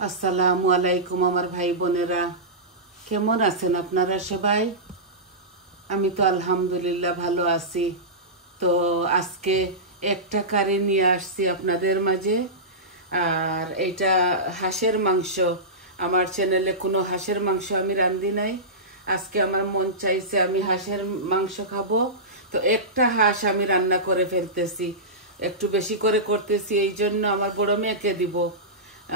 আসসালামু আলাইকুম আমার ভাই বোনেরা, কেমন আছেন আপনারা সবাই? আমি তো আলহামদুলিল্লাহ ভালো আছি। তো আজকে একটা কারি নিয়ে আসছি আপনাদের মাঝে। আর এটা হাঁসের মাংস। আমার চ্যানেলে কোনো হাঁসের মাংস আমি রান্ধি নাই। আজকে আমার মন চাইছে আমি হাঁসের মাংস খাবো। তো একটা হাঁস আমি রান্না করে ফেলতেছি, একটু বেশি করে করতেছি, এই জন্য আমার বড় মেয়েকে দিব।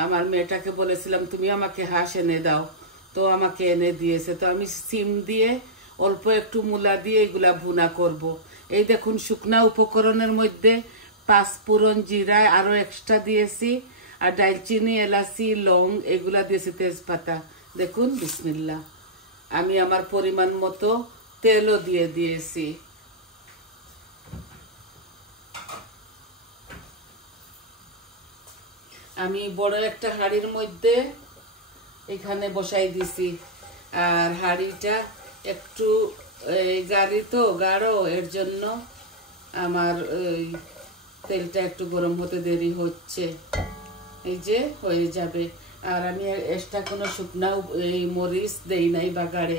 আমার মেয়েটাকে বলেছিলাম তুমি আমাকে হাঁস এনে দাও, তো আমাকে এনে দিয়েছে। তো আমি সিম দিয়ে অল্প একটু মূলা দিয়ে এগুলা ভুনা করব। এই দেখুন শুকনা উপকরণের মধ্যে পাঁচফোড়ন, জিরা আরো এক্সট্রা দিয়েছি, আর দারচিনি, এলাচি, লং এগুলা দিয়েছি, তেজপাতা। দেখুন বিসমিল্লাহ। আমি আমার পরিমাণ মতো তেলও দিয়ে দিয়েছি। আমি বড় একটা হাঁড়ির মধ্যে এখানে বসাই দিছি। আর হাঁড়িটা একটু গাড়ি তো গাঢ়, এর জন্য আমার তেলটা একটু গরম হতে দেরি হচ্ছে। এই যে হয়ে যাবে। আর আমি এক্সট্রা কোনো শুকনা মরিচ দেই নাই বাগারে,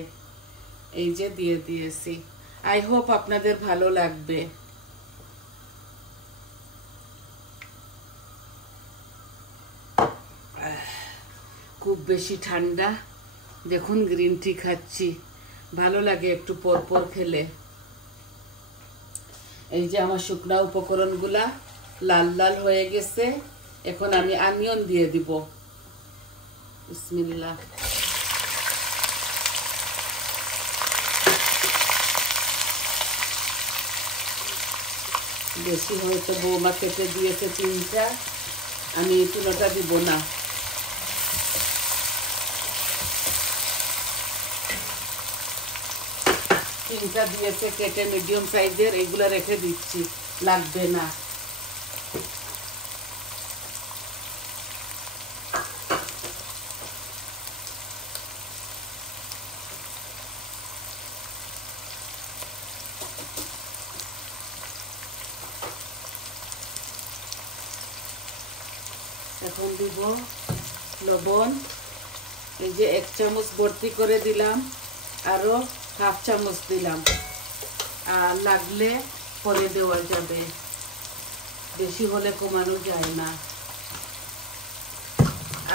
এই যে দিয়ে দিয়েছি। আই হোপ আপনাদের ভালো লাগবে। খুব বেশি ঠান্ডা, দেখুন গ্রিন টি খাচ্ছি, ভালো লাগে একটু পর পর খেলে। এই যে আমার শুকনা উপকরণগুলা লাল লাল হয়ে গেছে। এখন আমি অনিয়ন দিয়ে দিব। বিসমিল্লাহ। বেশি হয়তো বৌমা কেটে দিয়েছে তিনটা, আমি তিনটা দিব না। তিনটা দিয়েছে কেটে মিডিয়াম সাইজের, এগুলা রেখে দিচ্ছি, লাগবে না। এখন দিব লবণ। এই যে 1 চামচ ভর্তি করে দিলাম, আরো হাফ চামচ দিলাম। আর লাগলে পরে দেওয়া যাবে, বেশি হলে কমানো যায় না।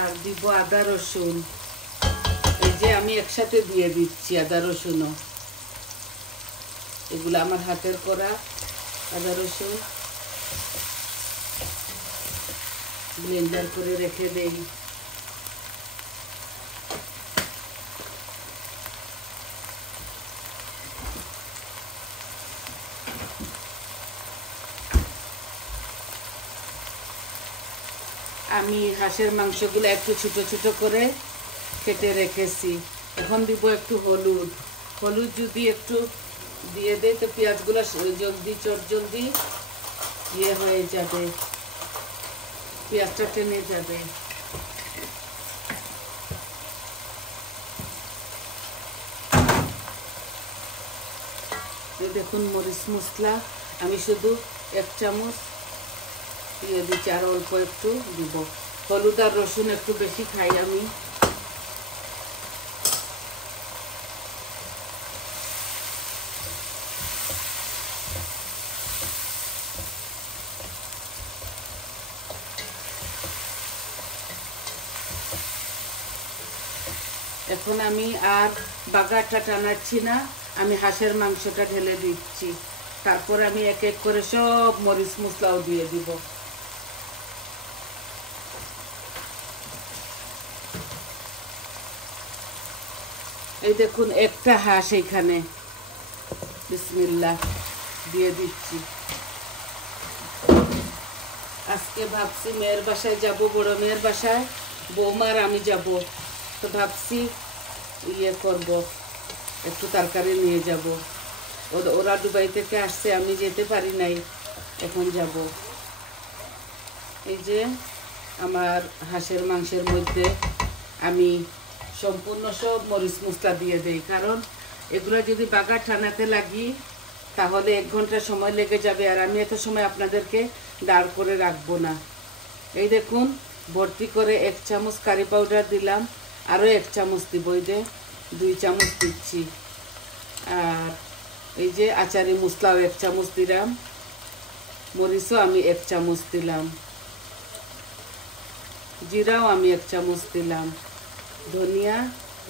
আর দিব আদা রসুন। এই যে আমি একসাথে দিয়ে দিচ্ছি আদা রসুনও। এগুলো আমার হাতের করা আদা রসুন, ব্লেন্ডার করে রেখে দেই। আমি হাঁসের মাংসগুলো একটু ছোট ছোট করে কেটে রেখেছি। এখন দিব একটু হলুদ। হলুদ যদি একটু দিয়ে দেয় তো পেঁয়াজগুলো জলদি জলদি ইয়ে হয়ে যাবে, পেঁয়াজটা টেনে যাবে। দেখুন মরিচ মশলা আমি শুধু 1 চামচ দিয়ে দিচ্ছি, আর অল্প একটু দিব। হলুদ আর রসুন একটু বেশি খাই আমি। এখন আমি আর বাগারটা টানাচ্ছি না, আমি হাঁসের মাংসটা ঢেলে দিচ্ছি। তারপর আমি এক এক করে সব মরিচ মশলাও দিয়ে দিব। এই দেখুন একটা হাঁস এখানে, বিসমিল্লাহ দিয়ে দিচ্ছি। আজকে ভাবছি মেয়ের বাসায় যাব, বড় মেয়ের বাসায়, বৌমার আমি যাব। তো ভাবছি ইয়ে করব, একটু তরকারি নিয়ে যাব। ওরা দুবাই থেকে আসছে, আমি যেতে পারি নাই, এখন যাব। এই যে আমার হাঁসের মাংসের মধ্যে আমি সম্পূর্ণ সব মরিচ মশলা দিয়ে দেই, কারণ এগুলো যদি বাগার টানাতে লাগি তাহলে 1 ঘন্টা সময় লেগে যাবে, আর আমি এত সময় আপনাদেরকে দাঁড় করে রাখবো না। এই দেখুন ভর্তি করে 1 চামচ কারি পাউডার দিলাম, আরও 1 চামচ দিব, এই যে 2 চামচ দিচ্ছি। আর এই যে আচারি মশলাও 1 চামচ দিলাম, মরিচও আমি 1 চামচ দিলাম, জিরাও আমি 1 চামচ দিলাম, ধনিয়া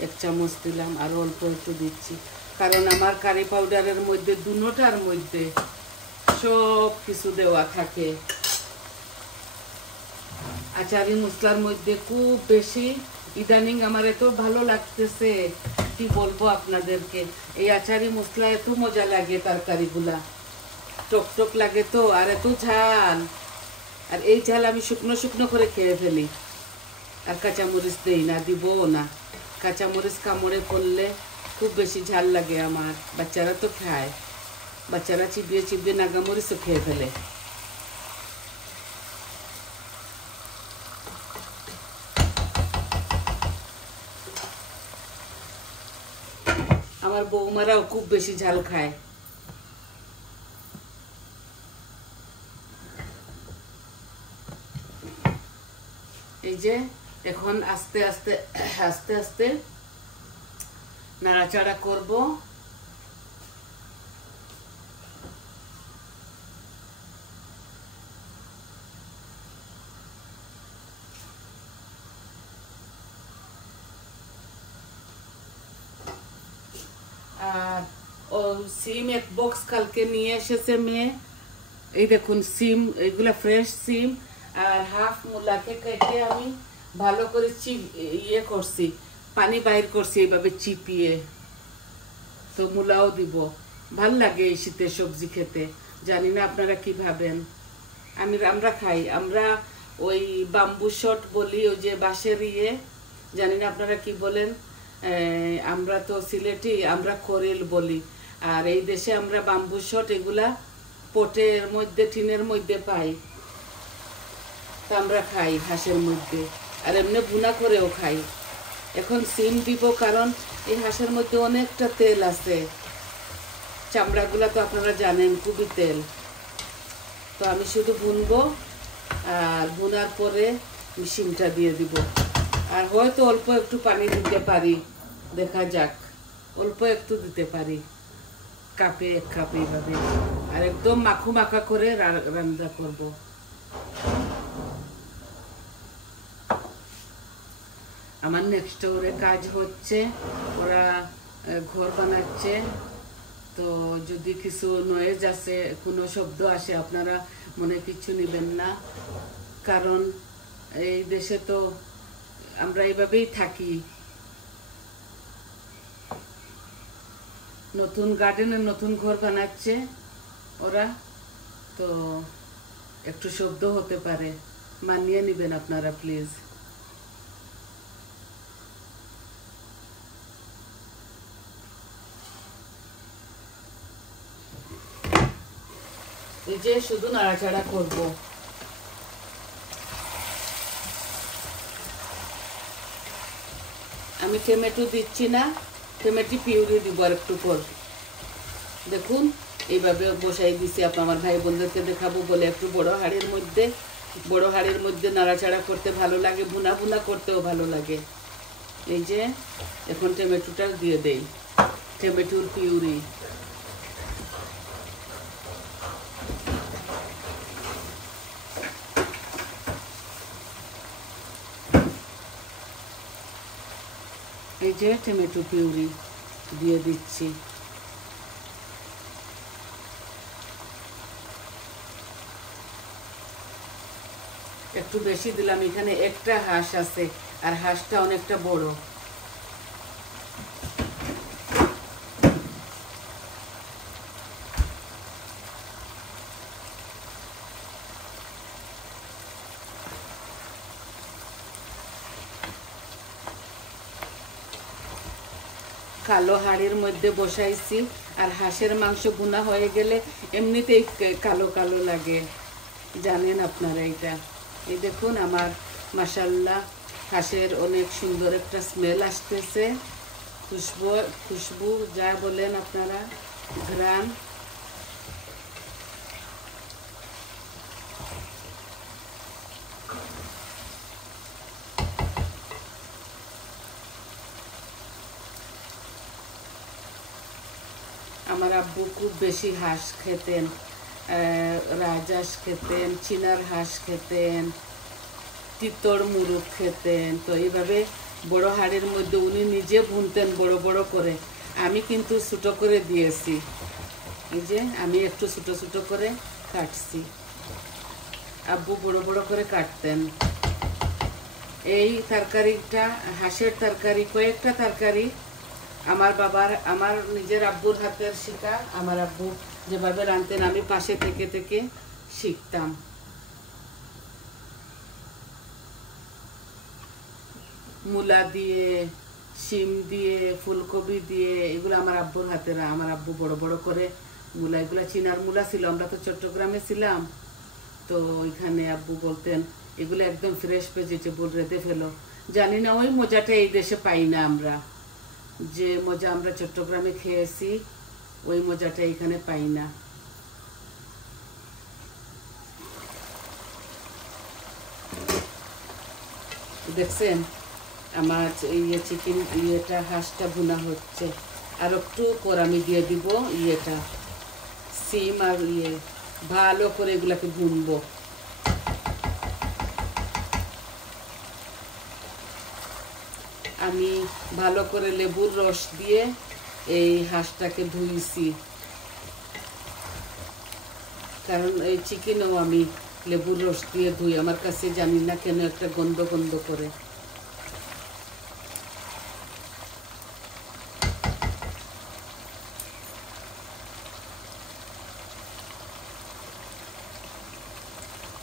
1 চামচ দিলাম, আর অল্প একটু দিচ্ছি, কারণ আমার কারি পাউডারের মধ্যে দুটোটার মধ্যে সব কিছু দেওয়া থাকে। আচারি মশলার মধ্যে খুব বেশি ইদানিং আমার এত ভালো লাগতেছে, কি বলবো আপনাদেরকে। এই আচারি মশলা এত মজা লাগে, তরকারিগুলা টক টক লাগে তো, আর এত ঝাল, আর এই ঝাল আমি শুকনো শুকনো করে খেয়ে ফেলি, আর কাঁচামরিচ দেই না, দিবও না। কাঁচামরিচ কামড়ে পড়লে খুব বেশি ঝাল লাগে আমার। বাচ্চারা তো খায়, বাচ্চারা চিবিয়ে চিবিয়ে নাগামরিচও খেয়ে ফেলে। আমার বৌমারাও খুব বেশি ঝাল খায়। এই যে এখন আস্তে আস্তে আস্তে আস্তে নাড়াচাড়া করব। আর সিম 1 বক্স কালকে নিয়ে এসেছে মেয়ে। এই দেখুন সিম, এইগুলা ফ্রেশ সিম, আর হাফ মূলাকে কেটে আমি ভালো করে ইয়ে করছি, পানি বাইর করছি এইভাবে চিপিয়ে। তো মূলাও দিব, ভাল লাগে এই শীতের সবজি খেতে। জানি না আপনারা কি ভাবেন, আমরা খাই, আমরা ওই বাম্বু শট বলি, ওই যে বাঁশের ইয়ে, জানি না আপনারা কি বলেন। আমরা তো সিলেটি, আমরা করেল বলি, আর এই দেশে আমরা বাম্বু শট এগুলা পটের মধ্যে, টিনের মধ্যে পাই, তা আমরা খাই হাঁসের মধ্যে, আর এমনি ভুনা করেও খাই। এখন সিম দিব, কারণ এই হাঁসের মধ্যে অনেকটা তেল আছে, চামড়াগুলা তো আপনারা জানেন খুবই তেল। তো আমি শুধু ভুনবো, আর ভুনার পরে সিমটা দিয়ে দিব, আর হয়তো অল্প একটু পানি দিতে পারি, দেখা যাক, অল্প একটু দিতে পারি, কাপে 1 কাপ এইভাবে, আর একদম মাখু মাখা করে রান্না করব। আমার নেক্সট ডোরে কাজ হচ্ছে, ওরা ঘর বানাচ্ছে, তো যদি কিছু নয়েজ আসে, কোনো শব্দ আসে, আপনারা মনে কিছু নেবেন না, কারণ এই দেশে তো আমরা এইভাবেই থাকি। নতুন গার্ডেনে নতুন ঘর বানাচ্ছে ওরা, তো একটু শব্দ হতে পারে, মানিয়ে নেবেন আপনারা প্লিজ। এই যে শুধু নাড়াচাড়া করব। আমি টমেটো দিচ্ছি না, টমেটো পিউরি দিব আর একটু পর। দেখুন এইভাবে বসাই দিছি, আমার ভাই বোনদেরকে দেখাবো বলে। একটু বড় হাঁড়ির মধ্যে নাড়াচাড়া করতে ভালো লাগে, ভুনা ভুনা করতেও ভালো লাগে। এই যে এখন টমেটোটা দিয়ে দেই, টমেটোর পিউরি। এই যে টমেটো পিউরি দিয়ে দিচ্ছি। একটু বেশি দিলাম, এখানে একটা হাঁস আছে, আর হাঁসটা অনেকটা বড়। কালো হাঁড়ির মধ্যে বসাইছি, আর হাঁসের মাংস ভুনা হয়ে গেলে এমনিতেই কালো কালো লাগে, জানেন আপনারা এটা। এই দেখুন আমার মাশাআল্লাহ হাঁসের অনেক সুন্দর একটা স্মেল আসতেছে, খুশবু যা বলেন আপনারা, ঘ্রাণ। আমার আব্বু খুব বেশি হাঁস খেতেন, রাজহাঁস খেতেন, চীনার হাঁস খেতেন, তিতর মুরগ খেতেন। তো এইভাবে বড় হাঁড়ির মধ্যে উনি নিজে ভুনতেন বড় বড় করে। আমি কিন্তু ছোটো করে দিয়েছি, এই যে আমি একটু ছোটো ছোটো করে কাটছি, আব্বু বড় বড় করে কাটতেন। এই তরকারিটা হাঁসের তরকারি, কয়েকটা তরকারি আমার নিজের আব্বুর হাতের শেখা। আমার আব্বু যেভাবে রাঁধতেন আমি পাশে থেকে থেকে শিখতাম। মূলা দিয়ে, শিম দিয়ে, ফুলকপি দিয়ে, এগুলো আমার আব্বুর হাতেরা। আমার আব্বু বড় বড় করে মূলা, এগুলো চিনার মূলা ছিল, আমরা তো চট্টগ্রামে ছিলাম, তো ওইখানে আব্বু বলতেন এগুলো একদম ফ্রেশ ভেজিটেবল, রেঁধে ফেলো। জানি না ওই মজাটা এই দেশে পাই না আমরা, যে মজা আমরা চট্টগ্রামে খেয়েছি ওই মজাটা এখানে পাই না। দেখছেন আমার চিকেন হাঁসটা ভুনা হচ্ছে। আর একটু পর আমি দিয়ে দিব সিম আর ভালো করে এগুলাকে ভুনবো। আমি ভালো করে লেবুর রস দিয়ে এই হাঁসটাকে ধুইছি, কারণ এই চিকেনও আমি লেবুর রস দিয়ে ধুই। আমার কাছে জানি না কেন একটা গন্ধ গন্ধ করে।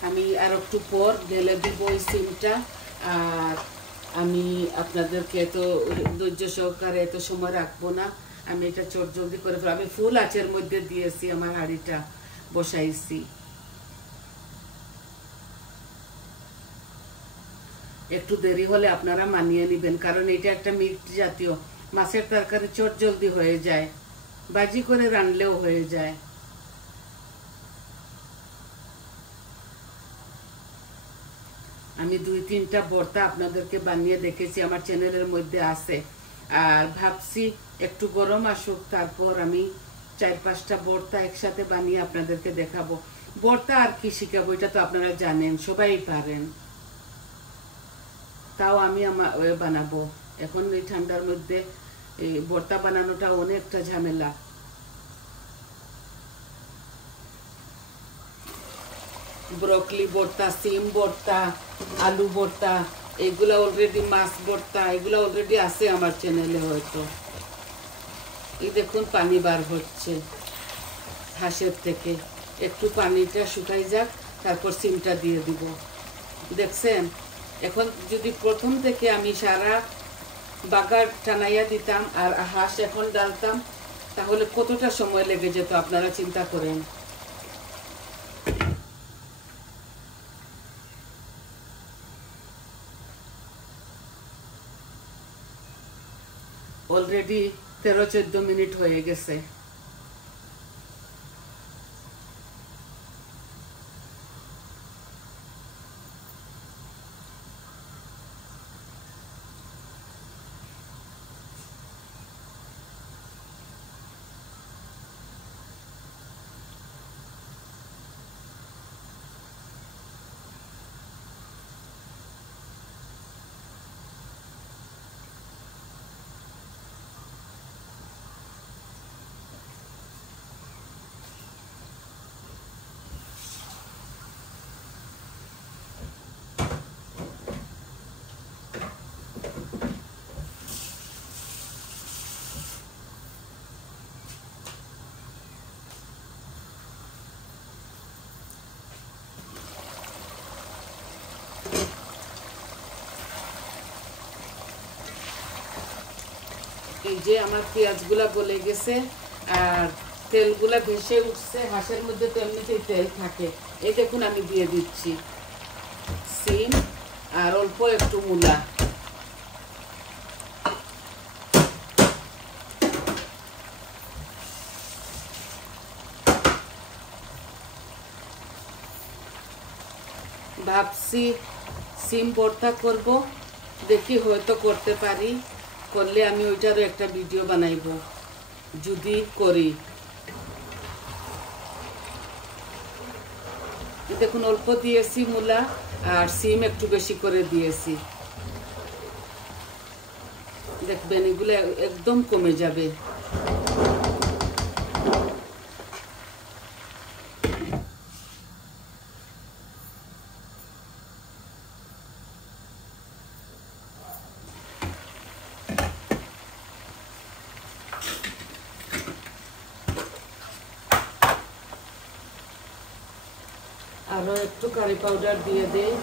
আমি আর একটু পর ঢেলে দিব ওই সিমটা। আর আমি আপনাদেরকে এত ধৈর্য সহকারে এত সময় রাখবো না, আমি এটা চটজলদি করে ফেলবো। আমি ফুল আঁচের মধ্যে দিয়েছি, আমার হাঁড়িটা বসাইছি। একটু দেরি হলে আপনারা মানিয়ে নেবেন, কারণ এটা একটা মিট জাতীয় মাছের তরকারি, চটজলদি হয়ে যায়, বাজি করে রানলেও হয়ে যায়। আমি 2-3টা ভর্তা আপনাদেরকে বানিয়ে দেখেছি, আমার চ্যানেলের মধ্যে আছে। আর ভাবছি একটু গরম আসুক, তারপর আমি 4-5টা ভর্তা একসাথে বানিয়ে আপনাদেরকে দেখাবো। ভর্তা আর কি শিখাবো, এটা তো আপনারা জানেন, সবাই পারেন। তাও আমি বানাবো। এখন এই ঠান্ডার মধ্যে এই ভর্তা বানানোটা অনেকটা ঝামেলা। ব্রকলি ভর্তা, সিম ভর্তা, আলু ভর্তা, এগুলা অলরেডি, মাছ ভর্তা, এগুলা অলরেডি আছে আমার চ্যানেলে হয়তো। এই দেখুন পানি বার হচ্ছে হাঁসের থেকে, একটু পানিটা শুকাই যাক, তারপর সিমটা দিয়ে দিব। দেখছেন, এখন যদি প্রথম থেকে আমি সারা বাগার টানাইয়া দিতাম আর হাঁস এখন ডালতাম, তাহলে কতটা সময় লেগে যেত আপনারা চিন্তা করেন। অলরেডি 13-14 মিনিট হয়ে গেছে। এই যে আমার পেঁয়াজগুলা গলে গেছে আর তেলগুলা ভেসে উঠছে, হাঁসের মধ্যে তো এমনিতেই তেল থাকে। এই দেখুন আমি দিয়ে দিচ্ছি সিম আর অল্প একটু মূলা। ভাবছি সিম ভর্তা করব, দেখি হয়তো করতে পারি, করলে আমি ওইটারও একটা ভিডিও বানাইব যদি করি। দেখুন অল্প দিয়েছি মূলা, আর সিম একটু বেশি করে দিয়েছি। দেখবেন এগুলো একদম কমে যাবে। আরো একটু কারি পাউডার দিয়ে দেই।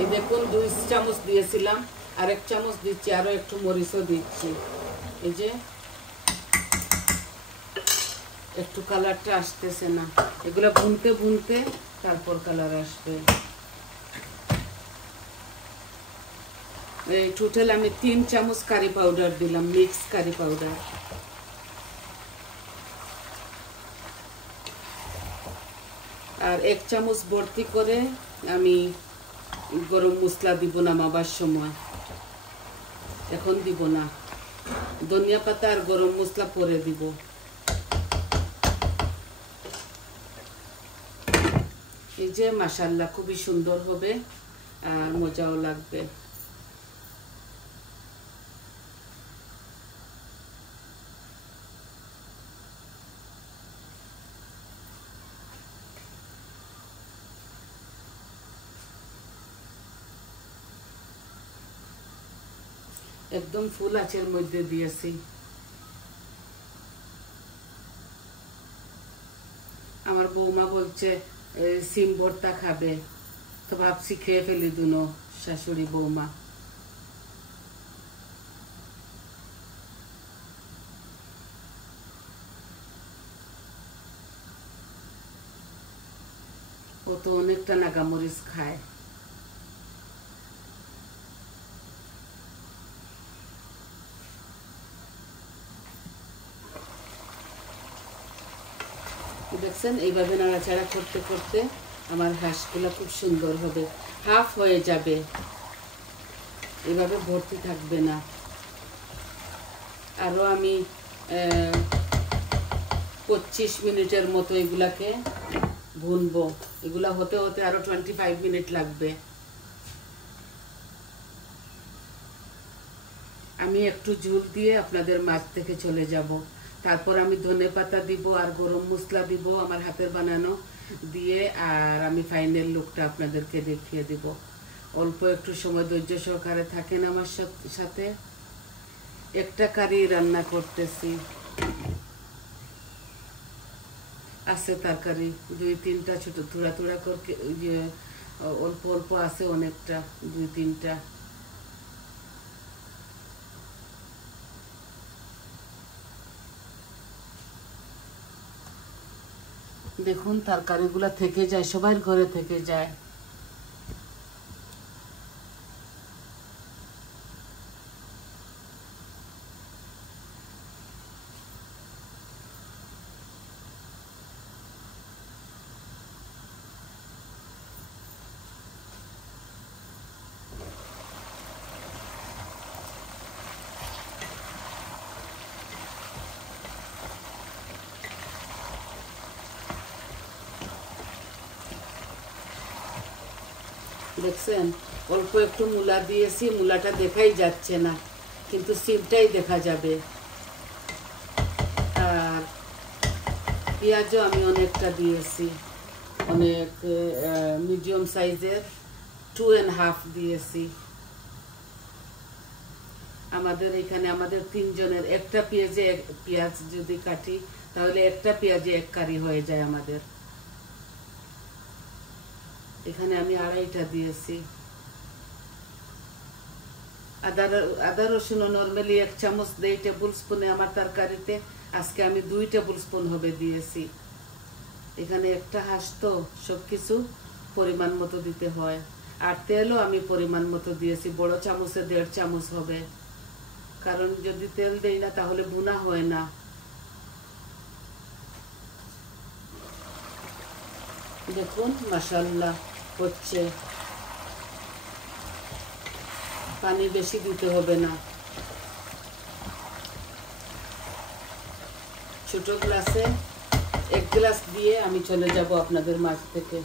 এই দেখুন 2 চামচ দিয়েছিলাম, আর 1 চামচ দিচ্ছি, আরো একটু মরিচও দিচ্ছি। এই যে একটু কালারটা আসতেছে না, এগুলো ভুনতে ভুনতে তারপর কালার আসবে। এই টোটাল আমি 3 চামচ কারি পাউডার দিলাম, মিক্স কারি পাউডার। আর 1 চামচ ভর্তি করে আমি গরম মশলা দিব নামাবার সময়, এখন দিব না। ধনিয়া পাতা আর গরম মশলা পরে দিব। এই যে মাশাআল্লাহ খুবই সুন্দর হবে আর মজাও লাগবে। একদম ফুল আঁচের মধ্যে দিয়েছি। আমার বৌমা বলছে সিম ভর্তা খাবে, তো ভাবছি খেয়ে ফেলি দুনো শাশুড়ি বৌমা। ও তো অনেকটা নাগামরিচ খায়। দেখছেন এইভাবে নাড়াচাড়া করতে করতে আমার হাঁসগুলো খুব সুন্দর হবে, হাফ হয়ে যাবে, এভাবে ভর্তি থাকবে না। আরো আমি 25 মিনিটের মতো এগুলাকে ভুনবো। এগুলা হতে হতে আরো 25 মিনিট লাগবে। আমি একটু ঝুল দিয়ে আপনাদের মাছ থেকে চলে যাব। তারপর আমি ধনেপাতা দিব আর গরম মশলা দিব আমার হাতের বানানো দিয়ে, আর আমি ফাইনাল লুকটা আপনাদেরকে দেখিয়ে দিব। অল্প একটু সময় ধৈর্য সহকারে থাকেন আমার সাথে। একটা কারি রান্না করতেছি, আছে তরকারি 2-3টা ছোট থোড়া থোড়া করে, অল্প অল্প আছে অনেকটা, 2-3টা। দেখুন তরকারিগুলা থেকে যায়, সবার ঘরে থেকে যায়। দেখছেন অল্প একটু মূলা দিয়েছি, মূলাটা দেখাই যাচ্ছে না, কিন্তু সিমটাই দেখা যাবে। আর পেঁয়াজও আমি অনেকটা দিয়েছি, অনেক মিডিয়াম সাইজের 2.5 দিয়েছি। আমাদের এখানে আমাদের 3 জনের একটা পেঁয়াজ যদি কাটি তাহলে একটা পেঁয়াজে 1 কারি হয়ে যায় আমাদের। এখানে আমি 2.5টা দিয়েছি। আদা রসুন নরমালি 1 চামচ দেই টেবিল স্পুনে আমার তরকারিতে, আজকে আমি 2 টেবিল স্পুন হবে দিয়েছি। এখানে একটা হাঁস তো সবকিছু পরিমাণ মতো দিতে হয়। আর তেলও আমি পরিমাণ মতো দিয়েছি, বড় চামচে 1.5 চামচ হবে, কারণ যদি তেল দেই না তাহলে ভুনা হয় না। দেখুন মাশাআল্লাহ হচ্ছে, পানি বেশি দিতে হবে না। ছোট গ্লাসে 1 গ্লাস দিয়ে আমি চলে যাব আপনাদের মাছ থেকে।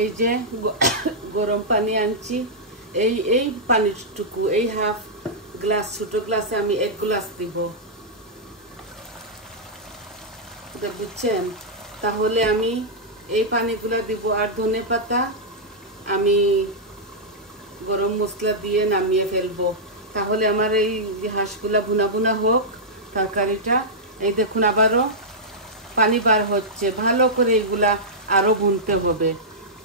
এই যে গরম পানি আনছি, এই পানিটুকু, এই হাফ গ্লাস, ছোট গ্লাসে আমি 1 গ্লাস দিব, বুঝছেন? তাহলে আমি এই পানিগুলা দিব। আর ধনে পাতা আমি গরম মশলা দিয়ে নামিয়ে ফেলবো। তাহলে আমার এই হাঁসগুলা ভুনা ভুনা হোক, তরকারিটা। এই দেখুন আবারও পানি বার হচ্ছে, ভালো করে এইগুলা আরো ভুনতে হবে।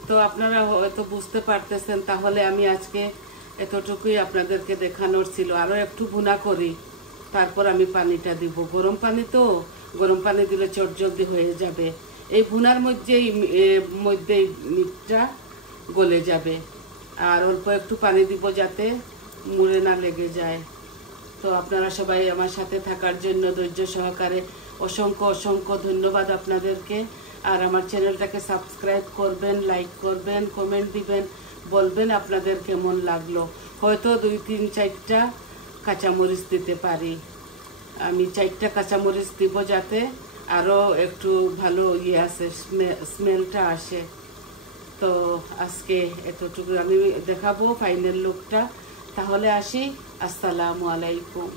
তো আপনারা হয়তো বুঝতে পারতেছেন। তাহলে আমি আজকে এতটুকুই আপনাদেরকে দেখানোর ছিল। আরো একটু ভুনা করি, তারপর আমি পানিটা দিব। গরম পানি তো, গরম পানি দিলে চটজলদি হয়ে যাবে। এই ভুনার মধ্যেই মিটটা গলে যাবে। আর অল্প একটু পানি দিব যাতে মুড়ে না লেগে যায়। তো আপনারা সবাই আমার সাথে থাকার জন্য ধৈর্য সহকারে অসংখ্য অসংখ্য ধন্যবাদ আপনাদেরকে। আর আমার চ্যানেলটাকে সাবস্ক্রাইব করবেন, লাইক করবেন, কমেন্ট দিবেন, বলবেন আপনাদের কেমন লাগলো। হয়তো 2, 3, 4টা কাঁচামরিচ দিতে পারি। আমি 4টা কাঁচামরিচ দিব যাতে আরও একটু ভালো আসে, স্মেলটা আসে। তো আজকে এতটুকু আমি দেখাবো ফাইনাল লুকটা। তাহলে আসি, আসসালামু আলাইকুম।